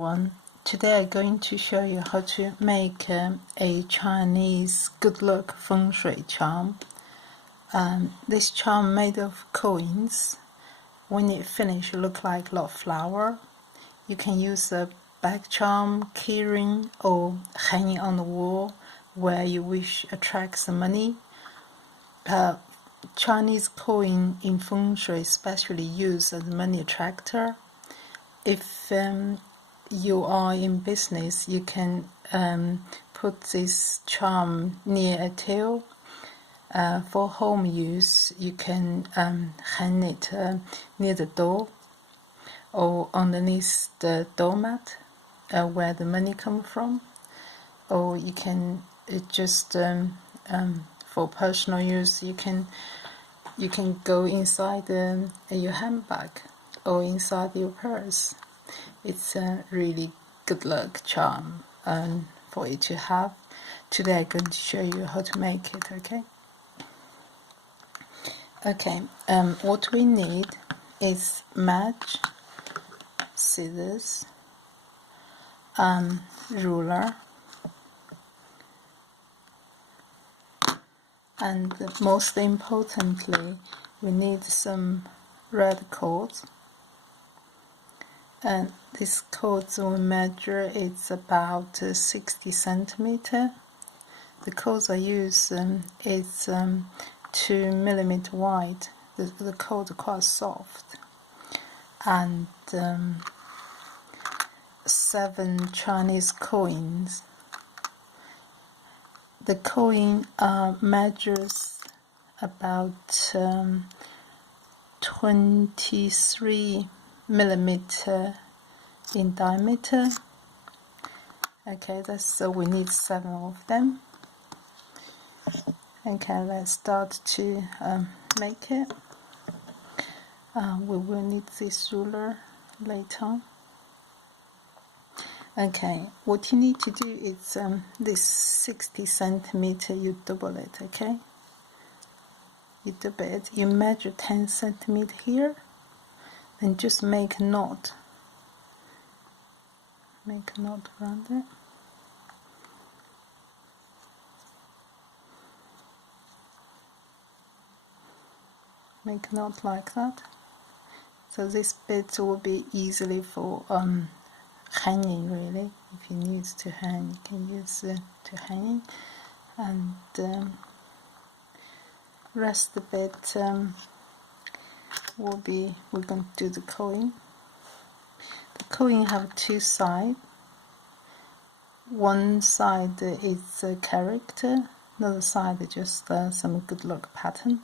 everyone. Today I'm going to show you how to make a Chinese good luck Feng Shui charm. This charm made of coins. When it finishes, it looks like a lot of flower. You can use a back charm, keyring, or hanging on the wall where you wish attracts the money. Chinese coin in Feng Shui especially used as a money attractor. If you are in business, you can put this charm near a till. For home use, you can hang it near the door or underneath the doormat where the money comes from, or you can just for personal use, you can go inside your handbag or inside your purse. It's a really good luck charm for you to have. Today I'm going to show you how to make it, okay? What we need is match, scissors, ruler, and most importantly, we need some red cords. And this cord we measure, it's about 60 centimeter. The cords I use is 2 millimeter wide. The cords are quite soft, and 7 Chinese coins. The coin measures about 23 millimeter in diameter. Okay, so we need 7 of them. Okay, let's start to make it. We will need this ruler later on. Okay, what you need to do is this 60 centimeter, you double it, okay? You double it, you measure 10 centimeter here, and just make a knot. Make a knot around it. Make a knot like that. So this bit will be easily for hanging, really. If you need to hang, you can use it to hang. And rest the bit will be, we're going to do the coin. The coin have 2 sides. One side is a character, another side is just some good luck pattern.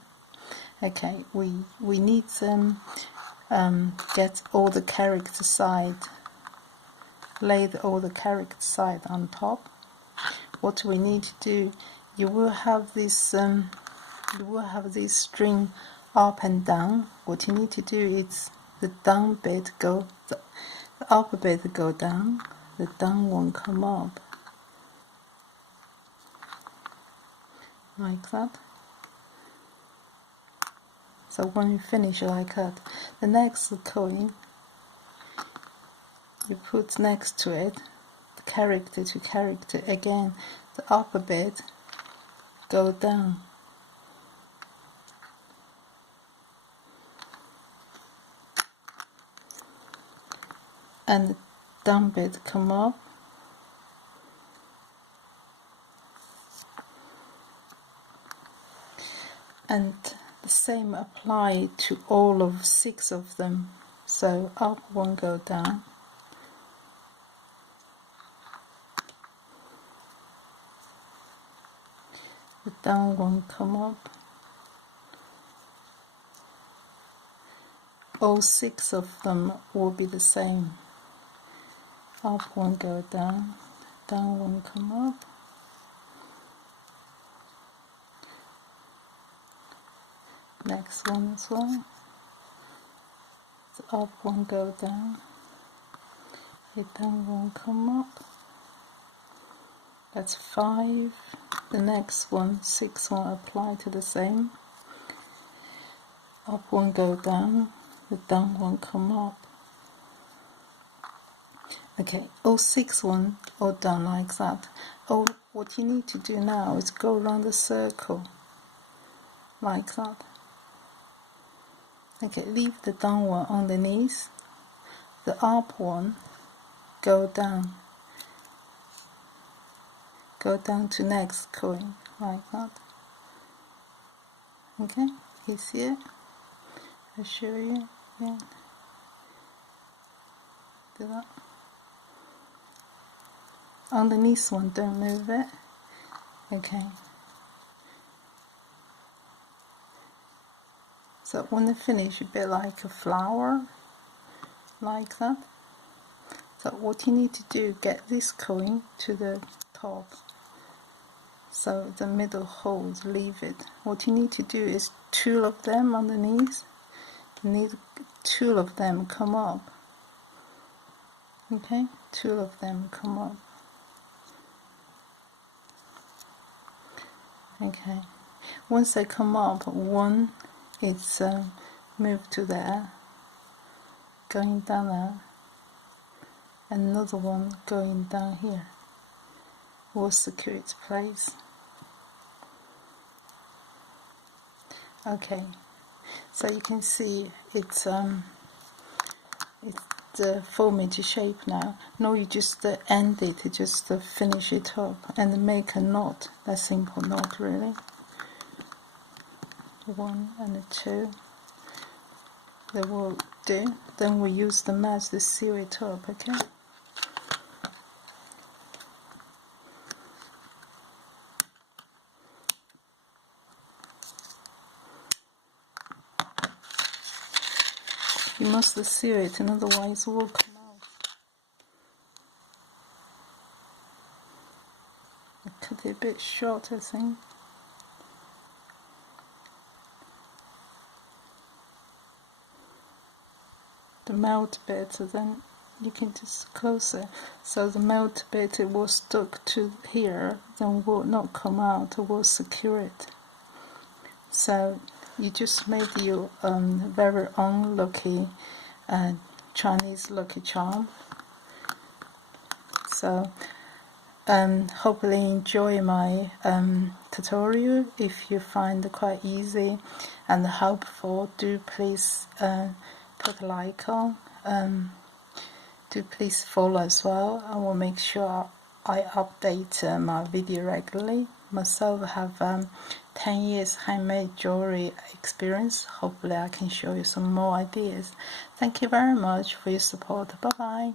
Okay, we need get all the character side, lay all the character side on top. What we need to do, you will have this string up and down. What you need to do is the down bit go, the upper bit go down, the down one come up, like that. So when you finish like that, the next coin you put next to it, character to character again, the upper bit go down. And the down bit come up. And the same apply to all of 6 of them. So up one go down. The down one come up. All 6 of them will be the same. Up one go down, down one come up. Next one as well. The up one go down, the down one come up. That's 5. The next one, 6 one apply to the same. Up one go down, the down one come up. Okay, all 6 one all done like that. What you need to do now is go around the circle like that. Okay, leave the down one underneath. The up one, go down to next coin like that. Okay, you see it? I'll show you. Yeah. Do that. Underneath one, don't move it. Okay. So when I finish, a bit like a flower, like that. So what you need to do, get this coin to the top. So the middle holes, leave it. What you need to do is 2 of them underneath. You need 2 of them come up. Okay, 2 of them come up. Okay, once they come up, one is moved to there, going down there, another one going down here. Will secure its place. Okay, so you can see it's forming to shape now. Now you just end it, just finish it up and make a knot, a simple knot really. 1 and 2, they will do. Then we use the match to seal it up, okay? You must seal it, and otherwise it will come out. I cut it a bit short, I think. The melt bit, then you can just close it. So the melt bit, it will stuck to here, then will not come out, it will secure it. So you just made your very own lucky Chinese lucky charm. So hopefully enjoy my tutorial. If you find it quite easy and helpful, do please put a like on. Do please follow as well. I will make sure I update my video regularly. Myself have 10 years handmade jewelry experience. Hopefully I can show you some more ideas. Thank you very much for your support. Bye bye.